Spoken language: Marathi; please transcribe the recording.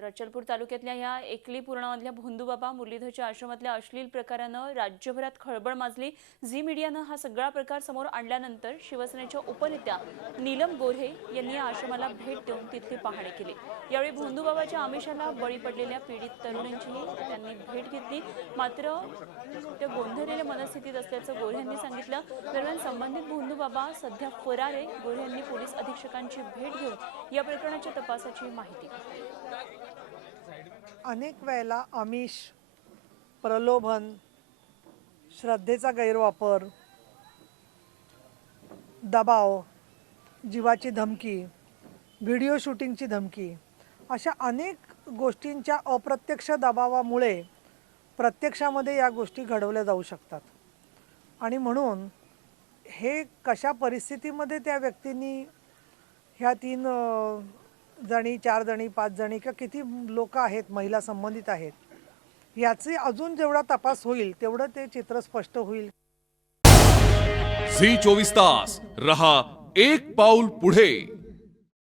तर अचलपूर तालुक्यातल्या या एकली पूर्णामधल्या भोंदूबाबा मुरलीधरच्या आश्रमातल्या अश्लील प्रकारानं राज्यभरात खळबळ माजली। झी मीडियानं हा सगळा प्रकार समोर आणल्यानंतर शिवसेनेच्या उपनेत्या नीलम गोऱ्हे यांनी या आश्रमाला भेट देऊन तिथली पाहणी केली। यावेळी भोंदूबाबाच्या आमिषाला बळी पडलेल्या पीडित तरुणांचीही त्यांनी भेट घेतली। मात्र ते गोंधळलेल्या मनस्थितीत असल्याचं गोऱ्हे सांगितलं। दरम्यान संबंधित भोंदूबाबा सध्या फरार आहे। गोऱ्हे यांनी पोलीस अधीक्षकांची भेट घेऊन या प्रकरणाच्या तपासाची माहिती दिली। अनेक वेळेला आमिष, प्रलोभन, श्रद्धेचा गैरवापर, दबाव, जीवाची धमकी, व्हिडिओ शूटिंगची धमकी अशा अनेक गोष्टींच्या अप्रत्यक्ष दबावामुळे प्रत्यक्षामध्ये या गोष्टी घडवल्या जाऊ शकतात। आणि म्हणून हे कशा परिस्थितीमध्ये त्या व्यक्तींनी ह्या 3 जणी, 4 जणी, 5 जणी किंवा किती लोक आहेत महिला संबंधित आहेत, याचे अजून जेवढा तपास होईल तेवढं ते चित्र स्पष्ट होईल। झी 24 तास रहा एक पाऊल पुढे।